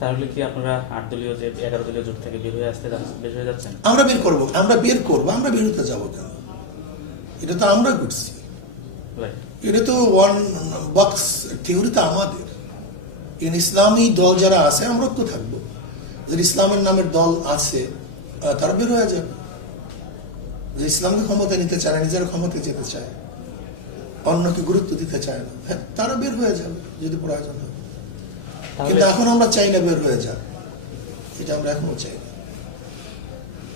তাহলে কি আপনারা 8 দলীয় যে 11 দলীয় জোট থেকে বের হয়ে যাচ্ছেন? আমরা বের করব, আমরা বের হতে যাবো কেন? এটা তো আমরা করছি, এটা তো ওয়ান বক্স থিওরি তো আমাদের। ইসলামী দল যারা আছে আমরা তো থাকবো, যারা ইসলামের নামের দল আছে তারা বের হয়ে যাবে। যে ইসলামকে ক্ষমতা নিতে চায় না, নিজের ক্ষমতায় যেতে চায়, অন্যকে গুরুত্ব দিতে চায় না, হ্যাঁ তারা বের হয়ে যাবে যদি প্রয়োজন হয়। কিন্তু এখন আমরা চাই না বের হয়ে যাক, এটা আমরা এখনো চাই না।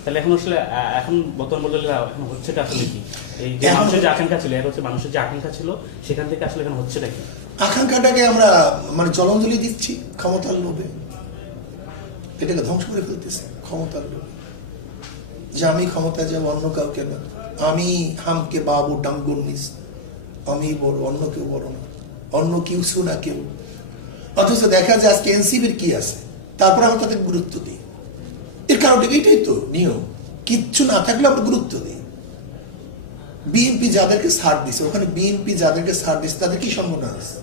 তাহলে এখন আসলে এখন বর্তমান বললে এখন হচ্ছেটা আসলে কি? এই যে মানুষের যে আকাঙ্ক্ষা ছিল, এটা হচ্ছে মানুষের যে আকাঙ্ক্ষা ছিল, সেখান থেকে আসলে এখন হচ্ছেটা কি? আকাঙ্ক্ষাটাকে আমরা মানে জলাঞ্জলি দিচ্ছি ক্ষমতার লোভে, এটাকে ধ্বংস করে ফেলতেছে ক্ষমতার লোভে। যে আমি ক্ষমতায় যাবো, অন্য কাউকে না, আমি হামকে বাবু ডাঙ্গুনিস, আমি বড়, অন্য কেউ বড় না, অন্য কিছু না কেউ। অথচ দেখা যায় আজকে এনসিপির কি আছে, তারপর আমরা তাদের গুরুত্ব দিই। এর কারণ এটাই তো নিয়ম, কিচ্ছু না থাকলে আমরা গুরুত্ব দিই। বিএনপি যাদেরকে ছাড় দিছে, ওখানে বিএনপি যাদেরকে ছাড় দিচ্ছে তাদের কি সম্ভাবনা আছে?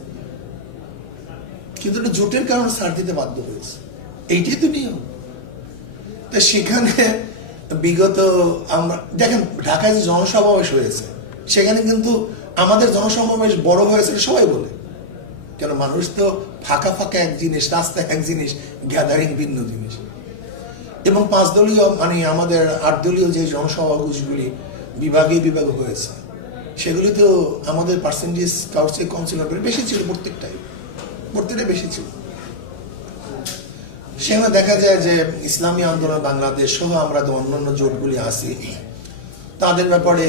কিন্তু এটা জোটের কারণে ছাড় দিতে বাধ্য হয়েছে, এইটাই তো নিয়ম। তা সেখানে বিগত আমরা দেখেন ঢাকায় যে জনসমাবেশ হয়েছে, সেখানে কিন্তু আমাদের জনসমাবেশ বড় হয়েছে সবাই বলে। কেন, মানুষ তো ফাঁকা ফাঁকা এক জিনিস, রাস্তায় এক জিনিস, গ্যাদারিং ভিন্ন জিনিস। এবং 5 দলীয় মানে আমাদের 8 দলীয় যে জনসমাবেশগুলি বিভাগে হয়েছে, সেগুলি তো আমাদের পার্সেন্টেজ কাউন্সিল কাউন্সিলর বেশি ছিল, প্রত্যেকটাই বেশি ছিল। সেখানে দেখা যায় যে ইসলামী আন্দোলন বাংলাদেশ সহ আমরা তো অন্যান্য জোটগুলি আছি, তাদের ব্যাপারে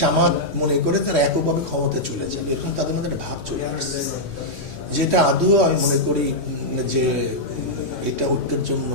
জামাত মনে করে তারা এককভাবে ক্ষমতায় চলে যাবে, এরকম তাদের মধ্যে একটা ভাব চলে আসছে, যেটা আদৌ আমি মনে করি যে এটা ঐক্যের জন্য